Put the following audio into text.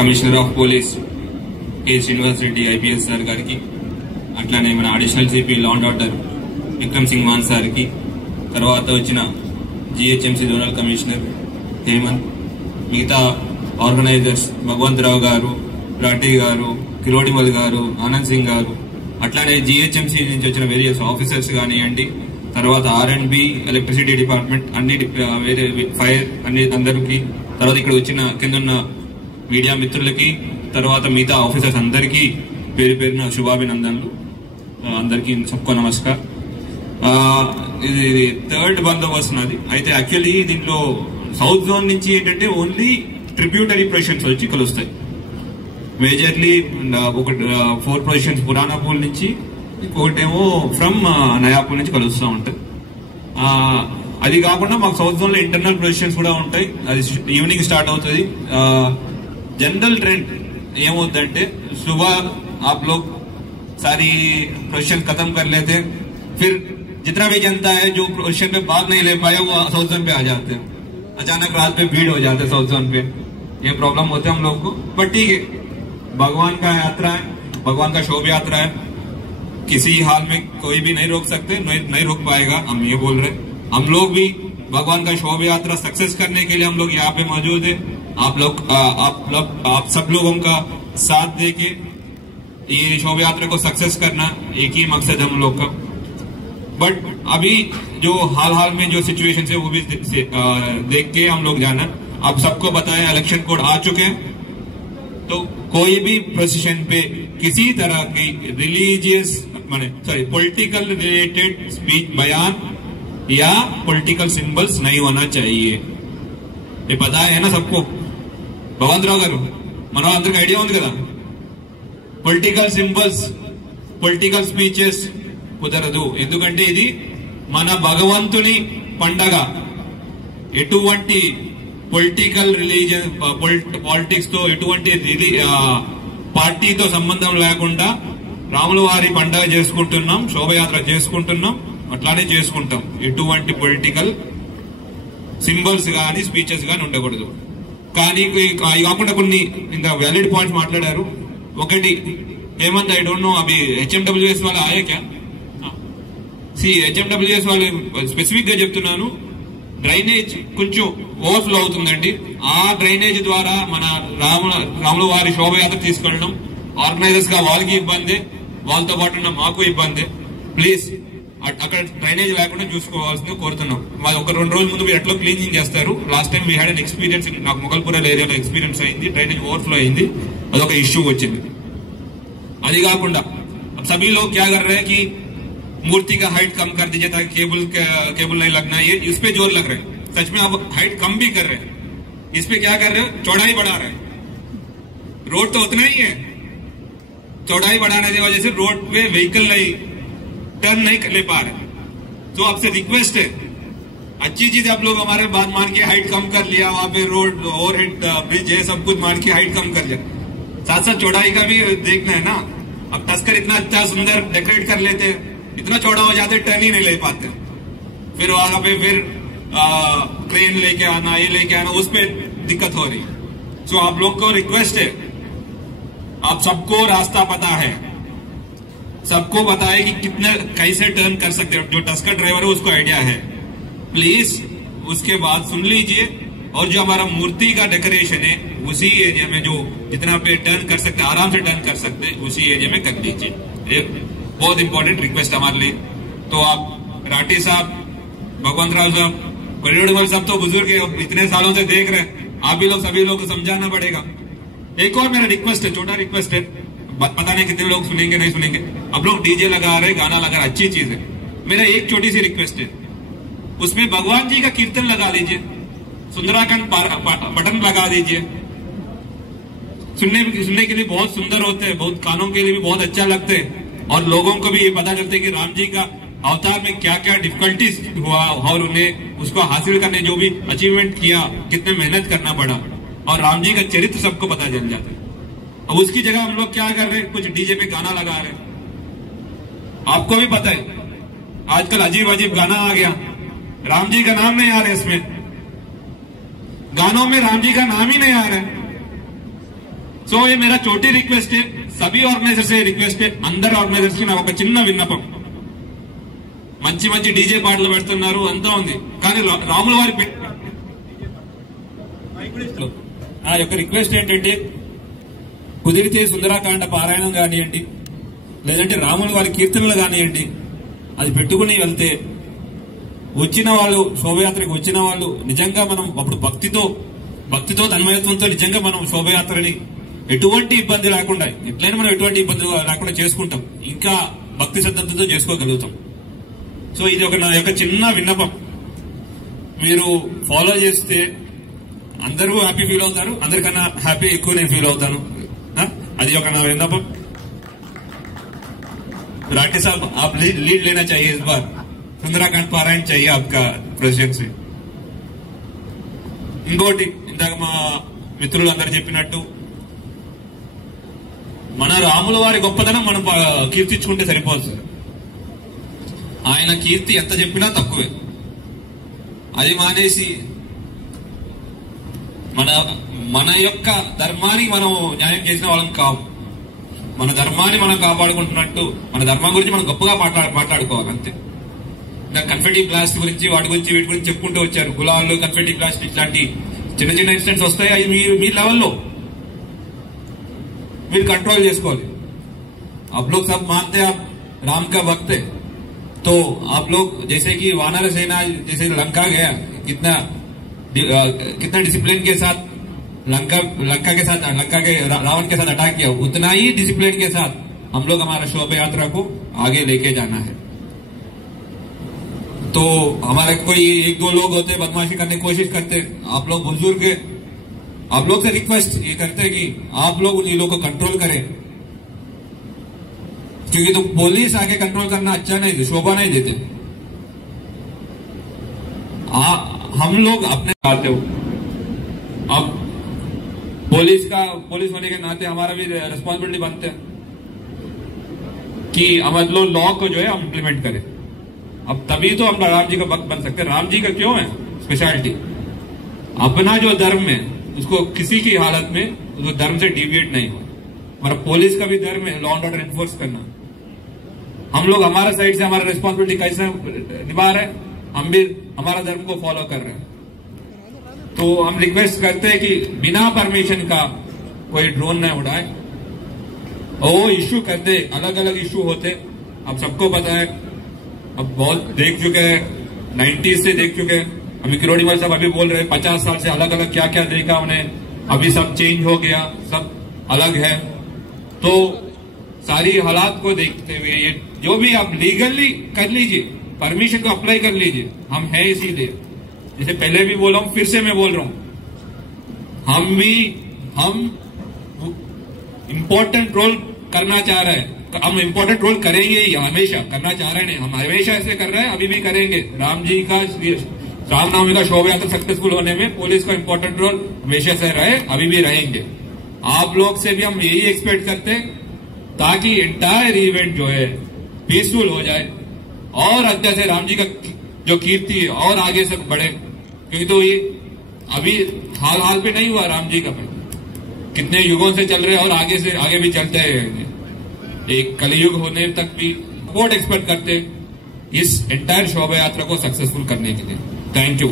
Commissioner of police K Srinivas Reddy IPS sir గారికి, అట్లానే మన additional CP law and order Vikram Singh Mann సార్కి, తర్వాత వచ్చిన జిహెచ్ఎంసీ జోనల్ కమిషనర్ హేమంత్, మిగతా ఆర్గనైజర్స్ భగవంతరావు గారు, రాఠీ గారు, కిరోడిమల్ గారు, ఆనంద్ సింగ్ గారు, అట్లానే జిహెచ్ఎంసీ నుంచి వచ్చిన వేరియస్ ఆఫీసర్స్ కానివ్వండి, తర్వాత R&B, ఎలక్ట్రిసిటీ డిపార్ట్మెంట్, అన్ని వేరే ఫైర్ అన్ని అందరికి, తర్వాత ఇక్కడ వచ్చిన కింద మీడియా మిత్రులకి, తర్వాత మిగతా ఆఫీసర్స్ అందరికీ పేరు పేరున శుభాభినందనలు. అందరికీ సబ్కో నమస్కార్. ఇది థర్డ్ బందోబస్తు నాది. అయితే యాక్చువల్లీ దీంట్లో సౌత్ జోన్ నుంచి ఏంటంటే ఓన్లీ ట్రిబ్యూటరీ పొజిషన్స్ వచ్చి కలుస్తాయి. మేజర్లీ ఒక 4 పొజిషన్స్ పురాణాపూల్ నుంచి, ఇంకొకటేమో ఫ్రమ్ నయాపూల్ నుంచి కలుస్తూ ఉంటాయి. అది కాకుండా మాకు సౌత్ జోన్ లో ఇంటర్నల్ పొజిషన్స్ కూడా ఉంటాయి. అది ఈవినింగ్ స్టార్ట్ అవుతుంది. जनरल ट्रेंड ఏమవుతుందంటే सुबह आप लोग सारी पोजीशन खत्म कर लेते हैं, फिर जितना भी जनता है जो पोजीशन पे भाग नहीं ले पाया वो साउथ जोन पे आ जाते हैं. अचानक रात पे भीड़ हो जाते हैं साउथ जोन पे. ये प्रॉब्लम होते हैं हम लोग को, पर ठीक है, भगवान का यात्रा है, भगवान का शोभ यात्रा है, किसी हाल में कोई भी नहीं रोक सकते, नहीं रोक पाएगा. हम ये बोल रहे, हम लोग भी भगवान का शोभ यात्रा सक्सेस करने के लिए हम लोग यहाँ पे मौजूद है. आप सब लोगों का साथ देके ये शोभ यात्रा को सक्सेस करना एक ही मकसद हम लोग का. बट अभी जो हाल में जो सिचुएशन है वो भी देख के हम लोग जाना. आप सबको बताएं इलेक्शन कोड आ चुके हैं, तो कोई भी पोजीशन पे किसी तरह की रिलीजियस पॉलिटिकल रिलेटेड स्पीच, बयान या पॉलिटिकल सिंबल्स नहीं होना चाहिए. ये पता है ना सबको. భగవంతరావు గారు, మనం అందరికి ఐడియా ఉంది కదా, పొలిటికల్ సింబల్స్, పొలిటికల్ స్పీచెస్ కుదరదు. ఎందుకంటే ఇది మన భగవంతుని పండగ. ఎటువంటి పొలిటికల్ రిలీజన్, పాలిటిక్స్ తో ఎటువంటి పార్టీతో సంబంధం లేకుండా రాముల వారి పండగ చేసుకుంటున్నాం, శోభయాత్ర చేసుకుంటున్నాం, అట్లానే చేసుకుంటాం. ఎటువంటి పొలిటికల్ సింబల్స్ గానీ స్పీచెస్ గానీ ఉండకూడదు. కానీ అవి కాకుండా కొన్ని ఇంకా వ్యాలిడ్ పాయింట్స్ మాట్లాడారు. ఒకటి, హేమంత్, ఐ డోంట్ నో అవి HMWS వాళ్ళు ఆయా క్యా? HMWS వాళ్ళు స్పెసిఫిక్ గా చెప్తున్నాను, డ్రైనేజ్ కొంచెం ఓవర్ఫ్లో అవుతుందండి. ఆ డ్రైనేజ్ ద్వారా మన రాముల వారి శోభయాత్ర తీసుకెళ్ళడం ఆర్గనైజర్స్ గా వాళ్ళకి ఇబ్బంది, వాళ్ళతో పాటు ఉన్న మాకు ఇబ్బంది. ప్లీజ్ అక్కడ డ్రైనేజ్ లేకుండా చూసుకోవాల్సిందిగా కోరుతున్నాం. ఒక 2 రోజుల ముందు మీరు ఎట్లా క్లీనింగ్ చేస్తారు. Last time we had an experience, నాకు మొగల్పుర ఏరియాలో ఎక్స్పీరియన్స్ అయింది. డ్రైనేజ్ ఓవర్ఫ్లో అయింది, అదొక ఇష్యూ వచ్చింది. అది కాకుండా सभी लोग क्या कर रहे हैं कि मूर्ति का हाइट कम कर दीजिए ताकि केबल नहीं लगना. ये इस पे जोर लग रहे हैं. सच में आप हाइट कम भी कर रहे हैं, इस पे क्या कर रहे हो, चौड़ाई बढ़ा रहे हैं. रोड तो उतना ही है, चौड़ाई बढ़ाने की वजह से रोड पे व्हीकल नहीं टर्न नहीं ले पा रहे. तो आपसे रिक्वेस्ट है, अच्छी चीज आप लोग हमारे बात मान के हाइट कम कर लिया, वहां पे रोड ओवरहेड ब्रिज है, सब कुछ मान के हाइट कम कर लिया. साथ साथ चौड़ाई का भी देखना है ना. अब टस्कर इतना अच्छा सुंदर डेकोरेट कर लेते, इतना चौड़ा हो जाते, टर्न ही नहीं ले पाते. फिर वहां पे फिर क्रेन लेके आना, ये लेके आना, उस पर दिक्कत हो रही. सो आप लोग को रिक्वेस्ट है, आप सबको रास्ता पता है, सबको पता है कि कितना कैसे टर्न कर सकते हैं. जो टस्कर ड्राइवर है उसको आइडिया है. प्लीज उसके बाद सुन लीजिए. और जो हमारा मूर्ति का डेकोरेशन है उसी एरिया में जो जितना पे टर्न कर सकते, आराम से टर्न कर सकते, उसी एरिया में कर लीजिए. एक बहुत इंपॉर्टेंट रिक्वेस्ट हमारे लिए. तो आप राठी साहब, भगवंतराव साहब, गिरोडीमल साहब तो बुजुर्ग है, इतने सालों से देख रहे हैं. आप भी लोग, सभी लोग को समझाना पड़ेगा. एक और मेरा रिक्वेस्ट है, छोटा रिक्वेस्ट है, पता नहीं कितने लोग सुनेंगे नहीं सुनेंगे. अब लोग डीजे लगा रहे, गाना लगा रहे, अच्छी चीज है. मेरा एक छोटी सी रिक्वेस्ट है, उसमें भगवान जी का कीर्तन लगा दीजिए, सुंदराकांड बटन लगा दीजिए. सुनने के लिए बहुत सुंदर होते हैं, बहुत कानों के लिए भी बहुत अच्छा लगते हैं. और लोगों को भी ये पता चलता है कि राम जी का अवतार में क्या क्या डिफिकल्टीज हुआ और उन्हें उसको हासिल करने जो भी अचीवमेंट किया, कितने मेहनत करना पड़ा, और राम जी का चरित्र सबको पता चल जाता है. अब उसकी जगह हम लोग क्या कर रहे हैं, कुछ डीजे पे गाना लगा रहे हैं. आपको भी पता है आजकल अजीब अजीब गाना आ गया, राम जी का नाम नहीं आ रहा है इसमें, गानों में राम जी का नाम ही नहीं आ रहा है. సో ये मेरा छोटी रिक्वेस्ट है, सभी ऑर्गेनाइजर से रिक्वेस्ट है, అందరు ఆర్గనైజర్స్ కి నాకు ఒక చిన్న విన్నపం. మంచి మంచి డీజే పాటలు పెడుతున్నారు, అంతా ఉంది, కానీ రాముల వారి నా యొక్క రిక్వెస్ట్ ఏంటంటే కుదిరితే సుందరాకాండ పారాయణం కానివ్వండి, లేదంటే రాముల వారి కీర్తనలు కానివ్వండి, అది పెట్టుకుని వెళ్తే వచ్చిన వాళ్ళు, శోభయాత్రకు వచ్చిన వాళ్ళు నిజంగా మనం అప్పుడు భక్తితో తన్మయత్వంతో నిజంగా మనం శోభయాత్రని ఎటువంటి ఇబ్బంది లేకుండా, ఎట్లయినా మనం ఎటువంటి ఇబ్బంది లేకుండా చేసుకుంటాం, ఇంకా భక్తి శ్రద్ధలతో చేసుకోగలుగుతాం. సో ఇది నా యొక్క చిన్న విన్నపం, మీరు ఫాలో చేస్తే అందరూ హ్యాపీ ఫీల్ అవుతారు, అందరికన్నా హ్యాపీ ఎక్కువ నేను ఫీల్ అవుతాను. అది ఒక నా విన్నపం. राठी साहब, आप लीड लेना चाहिए इस बार, सुंदराकांड पारायण चाहिए आपका प्रेसिडेंट से. ఇంకోటి ఇందాక మా మిత్రులు అందరు చెప్పినట్టు మన రాముల వారి గొప్పతనం మనం కీర్తించుకుంటే సరిపోదు సార్. ఆయన కీర్తి ఎంత చెప్పినా తక్కువే. అది మానేసి మన యొక్క ధర్మానికి మనం న్యాయం చేసిన వాళ్ళం కావు. మన ధర్మాన్ని మనం కాపాడుకుంటున్నట్టు మన ధర్మం గురించి మనం గొప్పగా మాట్లాడుకోవాలి అంతే. ఇంకా కన్ఫెటీ బ్లాస్ట్ గురించి వాటి గురించి వీటి గురించి చెప్పుకుంటూ వచ్చారు. గులాళ్ళు, కన్ఫెటీ బ్లాస్ట్ ఇట్లాంటి చిన్న చిన్న ఇన్సిడెంట్స్ వస్తాయి. అవి మీ లెవెల్లో మీరు కంట్రోల్ చేసుకోవాలి. आप लोग सब मानते हैं आप राम का भक्त है, तो आप लोग जैसे कि वानर सेना जैसे लंका गया, कितना डिसिप्लिन के साथ लंका के रावण के साथ अटैक किया, उतना ही डिसिप्लिन के साथ हम लोग हमारा शोभा यात्रा को आगे लेके जाना है. तो हमारे कोई एक दो लोग होते बदमाशी करने की कोशिश करते, आप लोग बुजुर्ग, आप लोग से रिक्वेस्ट ये करते कि आप लोग उन लोगों को कंट्रोल करें, क्योंकि तो पुलिस आके कंट्रोल करना अच्छा नहीं, शोभा नहीं देते. हम लोग अपने आते हो, अब पुलिस होने के नाते हमारा भी रिस्पॉन्सिबिलिटी बनते हैं कि हम लोग लॉ को जो है हम इम्प्लीमेंट करें. अब तभी तो हम राम जी का भक्त बन सकते हैं. राम जी का क्यों है स्पेशलिटी, अपना जो धर्म है उसको किसी की हालत में उसको धर्म से डिविएट नहीं हो. हमारा पुलिस का भी धर्म है लॉ एंड ऑर्डर एनफोर्स करना. हम लोग हमारा साइड से हमारा रिस्पॉन्सिबिलिटी कैसे निभा रहे हैं, हम भी हमारा धर्म को फॉलो कर रहे हैं. तो हम रिक्वेस्ट करते हैं कि बिना परमिशन का कोई ड्रोन न उड़ाए. और वो इश्यू करते, अलग अलग इश्यू होते, अब सबको पता है, अब बहुत देख चुके हैं, 90s से देख चुके हैं. अभी किरोड़ीवाल साहब अभी बोल रहे 50 साल से अलग अलग क्या क्या देखा उन्हें, अभी सब चेंज हो गया, सब अलग है. तो सारी हालात को देखते हुए ये जो भी आप लीगली कर लीजिए, परमिशन को अप्लाई कर लीजिए. हम है इसीलिए, जैसे पहले भी बोला हूं, फिर से मैं बोल रहा हूं, हम इम्पोर्टेंट रोल करना चाह रहे हैं. हम इम्पोर्टेंट रोल करेंगे ही, हमेशा करना चाह रहे हैं. हम हमेशा ऐसे कर रहे हैं, अभी भी करेंगे. रामनवमी का शोभा यात्रा सक्सेसफुल होने में पुलिस का इम्पोर्टेंट रोल हमेशा से रहे, अभी भी रहेंगे. आप लोग से भी हम यही एक्सपेक्ट करते हैं ताकि एंटायर इवेंट जो है पीसफुल हो जाए और अच्छे से राम जी का जो कीर्ति है और आगे से बढ़े. क्योंकि तो ये अभी हाल पे नहीं हुआ, राम जी का कितने युगों से चल रहे और आगे भी चलते रहेंगे. एक कलयुग होने तक भी सपोर्ट एक्सपेक्ट करते इस एंटायर शोभा यात्रा को सक्सेसफुल करने के लिए. Thank you.